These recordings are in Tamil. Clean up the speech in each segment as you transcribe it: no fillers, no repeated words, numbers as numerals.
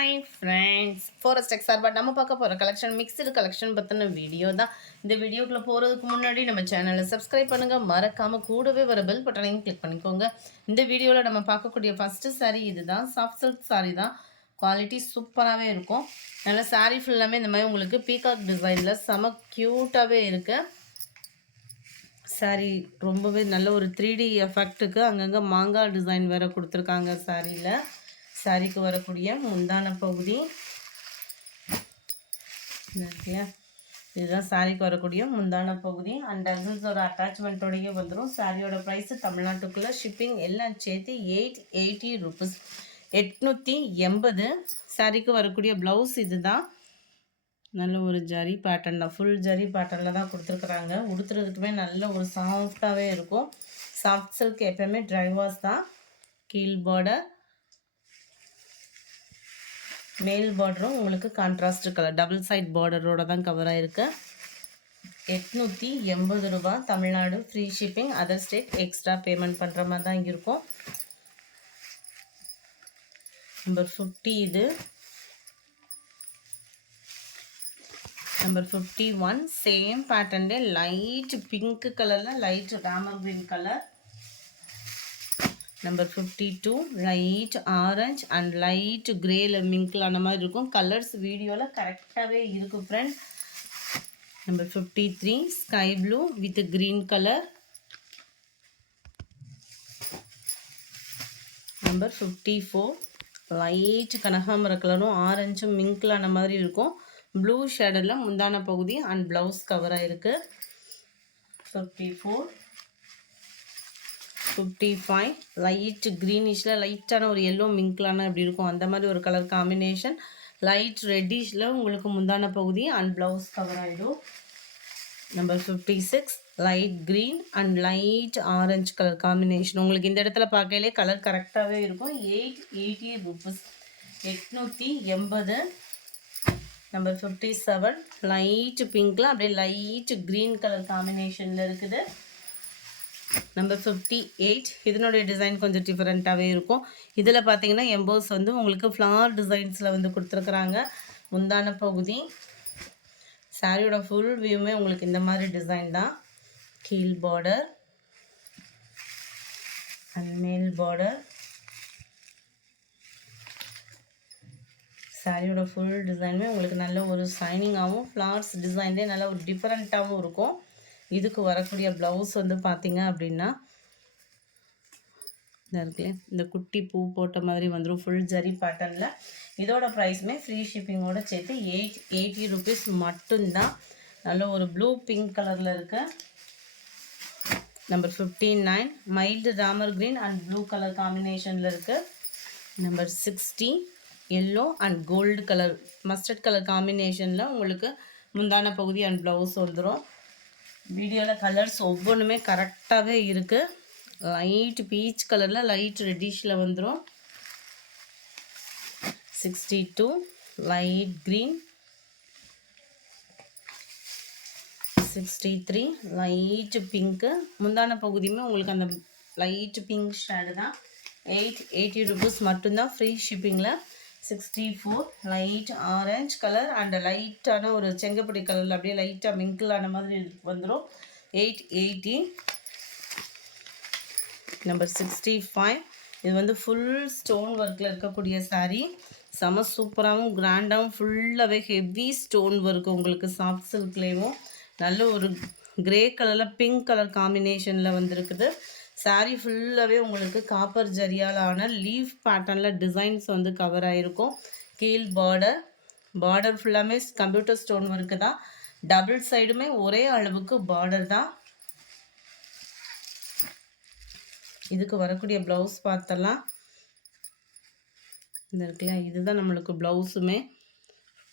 ஹாய் ஃப்ரெண்ட்ஸ், ஃபாரஸ்ட் எக்ஸ் சார்பாக நம்ம பார்க்க போகிற கலெக்ஷன் மிக்சடு கலெக்ஷன் பற்றின வீடியோ தான். இந்த வீடியோக்குள்ளே போகிறதுக்கு முன்னாடி நம்ம சேனலை சப்ஸ்கிரைப் பண்ணுங்கள், மறக்காமல் கூடவே வர பெல் பட்டனையும் கிளிக் பண்ணிக்கோங்க. இந்த வீடியோவில் நம்ம பார்க்கக்கூடிய ஃபஸ்ட்டு சாரீ இதுதான். சாஃப்ட் சில்க் சாரீ தான். குவாலிட்டி சூப்பராகவே இருக்கும். நல்ல சாரீ ஃபுல்லாமே இந்த மாதிரி உங்களுக்கு பீகாக் டிசைனில் செம க்யூட்டாகவே இருக்குது. சாரீ ரொம்பவே நல்ல ஒரு 3D எஃபெக்ட்டுக்கு அங்கங்கே மாங்காய் டிசைன் வேறு கொடுத்துருக்காங்க சாரியில். சாரிக்கு வரக்கூடிய முந்தான பகுதி இல்லையா, இதுதான் சாரிக்கு வரக்கூடிய முந்தான பகுதி. அண்ட் டசன்ஸோட அட்டாச்மெண்ட்டோடையே வந்துடும். சாரியோட ப்ரைஸு தமிழ்நாட்டுக்குள்ளே ஷிப்பிங் எல்லாம் சேர்த்து 880 ருபீஸ், 880. சாரிக்கு வரக்கூடிய ப்ளவுஸ் இது தான். நல்ல ஒரு ஜரி பேட்டர்ன் தான், ஃபுல் ஜரி பேட்டர்னில் தான் கொடுத்துருக்குறாங்க. உடுத்துறதுக்குமே நல்ல ஒரு சாஃப்டாகவே இருக்கும். சாஃப்ட் சில்க் எப்போயுமே ட்ரை வாஷ் தான். கீழ் பார்டர், மேல் பார்டரும் உங்களுக்கு கான்ட்ராஸ்ட் கலர் டபுள் சைட் பார்டரோட தான் கவர் ஆகிருக்கு. 880 ரூபா Tamil Nadu, free shipping. Other state extra payment பண்ணுற மாதிரி தான் இங்கே இருக்கும். நம்பர் 50 இது. நம்பர் 51 சேம் பேட்டர்ன்லே லைட் பிங்க் கலரில் light Ramar green colour. Number 52 light orange and light கிரேல மிங்கில் அந்த மாதிரி இருக்கும். கலர்ஸ் வீடியோவில் கரெக்டாகவே இருக்கும் friend. Number 53 sky blue with green colour. Number 54 light கனகாம்பர கலரும் ஆரஞ்சும் மிங்கில் அந்த மாதிரி இருக்கும். ப்ளூ ஷேடரில் முந்தான பகுதி அண்ட் ப்ளவுஸ் கவராக இருக்குது. 54 55 லைட் க்ரீனிஷில் லைட்டான ஒரு எல்லோ மிங்க்லான அப்படி இருக்கும், அந்த மாதிரி ஒரு கலர் காம்பினேஷன். லைட் ரெட்டிஷில் உங்களுக்கு முந்தான பகுதி அண்ட் ப்ளவுஸ் கவர் ஆகிடும். Number 56 light green and light orange colour combination. உங்களுக்கு இந்த இடத்துல பார்க்கையிலே கலர் கரெக்டாகவே இருக்கும். 880 ருபீஸ், 880. நம்பர் 57 லைட் பிங்க்கில் அப்படியே லைட் க்ரீன் கலர் காம்பினேஷனில் இருக்குது. நம்பர் 58 இதனுடைய டிசைன் கொஞ்சம் டிஃப்ரெண்ட்டாகவே இருக்கும். இதில் பார்த்தீங்கன்னா எம்போஸ் வந்து உங்களுக்கு ஃப்ளவர் டிசைன்ஸில் வந்து கொடுத்துருக்குறாங்க. முந்தான பகுதி சாரியோட ஃபுல் வியூமே உங்களுக்கு இந்த மாதிரி டிசைன் தான். கீழ் பார்டர் அண்ட் மேல் பார்டர். சாரியோட ஃபுல் டிசைனுமே உங்களுக்கு நல்ல ஒரு ஷைனிங்காகவும் ஃப்ளவர்ஸ் டிசைன்லேயே நல்ல ஒரு டிஃப்ரெண்ட்டாகவும் இருக்கும். இதுக்கு வரக்கூடிய ப்ளவுஸ் வந்து பார்த்திங்க அப்படின்னா இருக்குல்ல, இந்த குட்டி பூ போட்ட மாதிரி வந்துடும் ஃபுல் ஜரி பேட்டர்னில். இதோட ப்ரைஸுமே ஃப்ரீ ஷிப்பிங்கோடு சேர்த்து 880 ருபீஸ் மட்டும்தான். நல்ல ஒரு ப்ளூ பிங்க் கலரில் இருக்குது. Number 59 mild Ramar green and blue colour காம்பினேஷனில் இருக்குது. Number 60 yellow and gold colour mustard colour காம்பினேஷனில் உங்களுக்கு முந்தான பகுதி அண்ட் ப்ளவுஸ் வந்துடும். வீடியோவில் கலர்ஸ் ஒவ்வொன்றுமே கரெக்டாகவே இருக்குது. லைட் பீச் கலரில் லைட் ரெட்டிஷில் வந்துடும். 62 லைட் க்ரீன். 63 light pink. முந்தான பகுதியுமே உங்களுக்கு அந்த லைட் பிங்க் ஷேடு தான். 880 ருபீஸ் மட்டும்தான் ஃப்ரீ ஷிப்பிங்கில். 64 லைட் ஆரஞ்ச் கலர் அண்ட் லைட்டான ஒரு செங்கப்படி கலரில் அப்படியே லைட்டாக மிங்கிளான மாதிரி வந்துடும். 880. நம்பர் 65 இது வந்து ஃபுல் ஸ்டோன் ஒர்க்கில் இருக்கக்கூடிய சாரீ. செம சூப்பராகவும் கிராண்டாகவும் ஃபுல்லாகவே ஹெவி ஸ்டோன் ஒர்க் உங்களுக்கு சாஃப்ட் சில்க்லேயும் நல்ல ஒரு கிரே கலரில் பிங்க் கலர் காம்பினேஷனில் வந்துருக்குது. சாரீ ஃபுல்லாகவே உங்களுக்கு காப்பர் ஜரியால் ஆன லீஃப் பேட்டர்னில் டிசைன்ஸ் வந்து கவர் ஆகிருக்கும். கீழ் பார்டர் ஃபுல்லாமே கம்ப்யூட்டர் ஸ்டோன் ஒர்க்கு தான். டபுள் சைடுமே ஒரே அளவுக்கு பார்டர் தான். இதுக்கு வரக்கூடிய ப்ளவுஸ் பார்த்தலாம். இந்த இருக்குல்ல, இதுதான் நம்மளுக்கு ப்ளவுஸுமே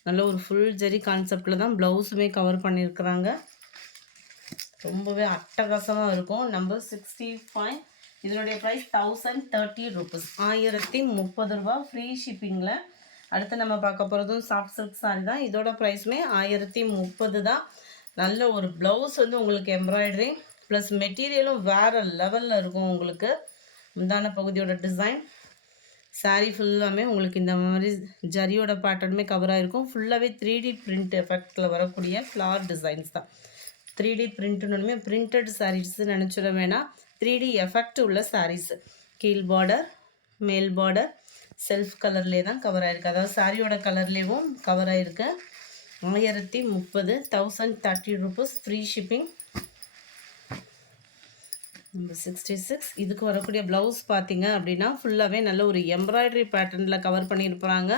நல்ல ஒரு ஃபுல் ஜரி கான்செப்டில் தான் ப்ளவுஸுமே கவர் பண்ணியிருக்கிறாங்க. ரொம்பவே அட்டகாசமாக இருக்கும். நம்பர் 65 இதனுடைய ப்ரைஸ் 1030 ருபீஸ், 1030 ரூபா ஃப்ரீ ஷிப்பிங்கில். அடுத்து நம்ம பார்க்க போகிறதும் சாஃப்ட் சில்க் சாரி தான். இதோட ப்ரைஸுமே 1030 தான். நல்ல ஒரு ப்ளவுஸ் வந்து உங்களுக்கு எம்ப்ராய்டரி ப்ளஸ் மெட்டீரியலும் வேறு லெவலில் இருக்கும். உங்களுக்கு முந்தான பகுதியோட டிசைன் சாரீ ஃபுல்லாமே உங்களுக்கு இந்த மாதிரி ஜரியோட பேட்டர்னுமே கவர் ஆகிருக்கும். ஃபுல்லாகவே 3D பிரிண்ட் எஃபெக்டில் வரக்கூடிய ஃப்ளார் டிசைன்ஸ் தான். 3D பிரிண்ட்டுன்னு பிரிண்டட் சாரீஸ் நினச்சிட வேணாம், 3D எஃபெக்ட் உள்ள சாரீஸ். கீழ் பார்டர், மேல் பார்டர் செல்ஃப் கலர்லேயே தான் கவர் ஆகிருக்கு. அதாவது சாரியோட கலர்லேயும் கவர் ஆகிருக்கு. 1030 1030 rupees ஃப்ரீ ஷிப்பிங். நம்பர் 66. இதுக்கு வரக்கூடிய ப்ளவுஸ் பார்த்தீங்க அப்படின்னா ஃபுல்லாகவே நல்ல ஒரு எம்ப்ராய்டரி பேட்டர்னில் கவர் பண்ணியிருப்பாங்க.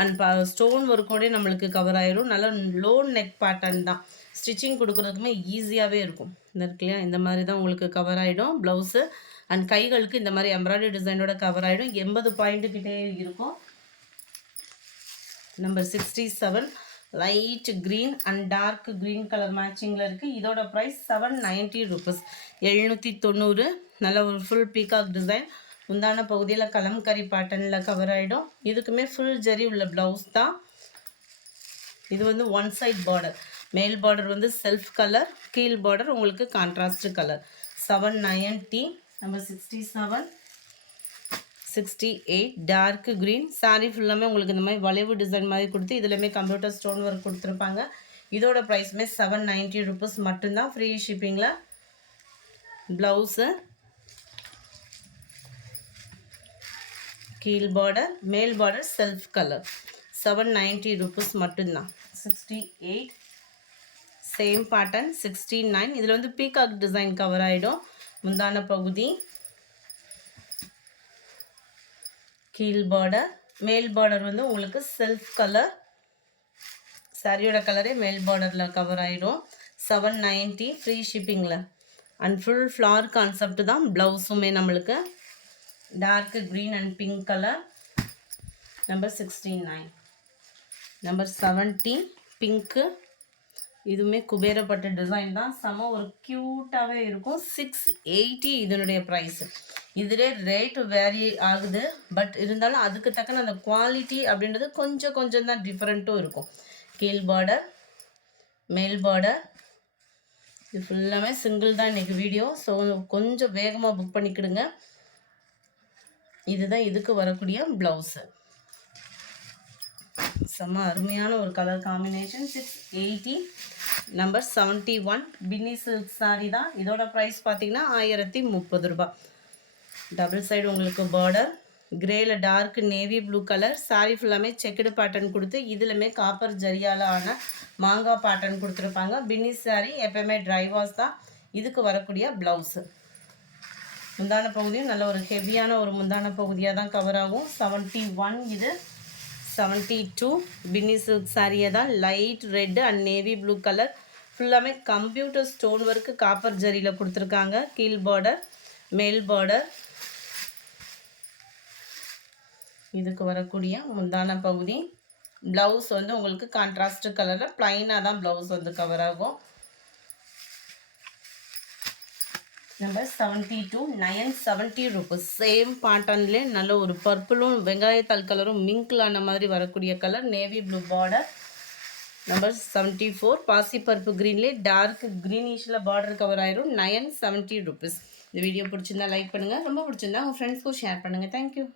அண்ட் ஸ்டோன் ஒர்க்கோடே நம்மளுக்கு கவர் ஆயிரும். நல்ல லோ நெக் பேட்டர்ன் தான். ஸ்டிச்சிங் கொடுக்குறதுக்குமே ஈஸியாகவே இருக்கும். இந்த இருக்கு இல்லையா, இந்த மாதிரி தான் உங்களுக்கு கவர் ஆகிடும் ப்ளவுஸு. அண்ட் கைகளுக்கு இந்த மாதிரி எம்ப்ராய்டரி டிசைனோட கவர் ஆகிடும். 80 பாயிண்ட்டுக்கிட்டே இருக்கும். Number 67. Light green and dark green colour மேட்சிங்கில் இருக்குது. இதோட ப்ரைஸ் 790 rupees, 790. நல்ல ஒரு ஃபுல் பீகாக் டிசைன். முந்தான பகுதியில் கலம்கரி பேட்டர்னில் கவர் ஆகிடும். இதுக்குமே ஃபுல் ஜரி உள்ள ப்ளவுஸ் தான். இது வந்து ஒன் சைட் பார்டர். மேல் பார்டர் வந்து செல்ஃப் கலர், கீழ் பார்டர் உங்களுக்கு contrast colour. 790. Number 67. 68. Dark green. Sari ஃபுல்லாமே உங்களுக்கு இந்த மாதிரி வளைவு டிசைன் மாதிரி கொடுத்து இதுலையுமே கம்ப்யூட்டர் ஸ்டோன் ஒர்க் கொடுத்துருப்பாங்க. இதோட ப்ரைஸுமே 790 rupees மட்டும்தான், ஃப்ரீ ஷிப்பிங்கில். ப்ளவுஸு கீழ் பார்டர், மேல் பார்டர் செல்ஃப் கலர். 790 rupees மட்டும்தான். 68. Same pattern. 69. இதில் வந்து பீகாக் டிசைன் கவர் ஆகிடும். முந்தான பகுதி, கீழ் பார்டர், மேல் பார்டர் வந்து உங்களுக்கு செல்ஃப் கலர். சாரியோட கலரே மேல் பார்டரில் கவர் ஆகிடும். 790 ஃப்ரீ ஷிப்பிங்கில். அண்ட் ஃபுல் ஃப்ளார் கான்செப்ட் தான் ப்ளவுஸுமே நம்மளுக்கு. Dark green and pink colour. Number 69. Number 70. Pink. இதுவுமே குபேரப்பட்ட டிசைன் தான். செம ஒரு க்யூட்டாகவே இருக்கும். 680 இதனுடைய ப்ரைஸு. இதிலே ரேட்டு வேரி ஆகுது. பட் இருந்தாலும் அதுக்கு தக்கன அந்த குவாலிட்டி அப்படின்றது கொஞ்சம் தான் டிஃப்ரெண்ட்டும் இருக்கும். கீழ் பார்டர், மேல் பார்டர். இது ஃபுல்லாமே சிங்கிள் தான் இன்றைக்கி வீடியோ. ஸோ கொஞ்சம் வேகமாக புக் பண்ணிக்கிடுங்க. இதுதான் இதுக்கு வரக்கூடிய ப்ளவுஸு. செம்ம அருமையான ஒரு கலர் காம்பினேஷன். 680. நம்பர் 71. பின்னி சில்க் சாரீ தான். இதோட ப்ரைஸ் பார்த்தீங்கன்னா 1030 ரூபாய். டபுள் சைடு உங்களுக்கு பார்டர். கிரேல dark navy blue colour. Sari ஃபுல்லாமே செக்குடு பேட்டர்ன் கொடுத்து இதுலையுமே காப்பர் ஜரியால் ஆன மாங்காய் பேட்டர்ன் கொடுத்துருப்பாங்க. பின்னி சாரீ எப்போயுமே ட்ரை வாஷ் தான். இதுக்கு வரக்கூடிய ப்ளவுஸு. முந்தான பகுதியும் நல்ல ஒரு ஹெவியான ஒரு முந்தான பகுதியாக தான் கவர் ஆகும். 71. இது 72. பின்னி சில்க் சாரியை தான். Light red and navy blue colour. ஃபுல்லாமே கம்ப்யூட்டர் ஸ்டோன் ஒர்க்கு காப்பர் ஜரியில் கொடுத்துருக்காங்க. கீழ் பார்டர், மேல் பார்டர். இதுக்கு வரக்கூடிய முந்தான பகுதி. ப்ளவுஸ் வந்து உங்களுக்கு கான்ட்ராஸ்ட் கலரில் ப்ளைனாக தான் ப்ளவுஸ் வந்து கவர் ஆகும். நம்பர் 72. 970 rupees. சேம் பேட்டர்ன்லேயே நல்ல ஒரு பர்பிளும் வெங்காயத்தாள் கலரும் மிங்கிளான மாதிரி வரக்கூடிய colour. Navy blue border. Number 74. பாசிப்பருப்பு க்ரீன்லேயே டார்க் க்ரீனிஷில் பார்டர் கவர் ஆயிரும். 970 rupees. இந்த வீடியோ பிடிச்சிருந்தா லைக் பண்ணுங்கள். ரொம்ப பிடிச்சிருந்தா உங்கள் ஃப்ரெண்ட்ஸ்க்கும் ஷேர் பண்ணுங்கள். தேங்க்யூ.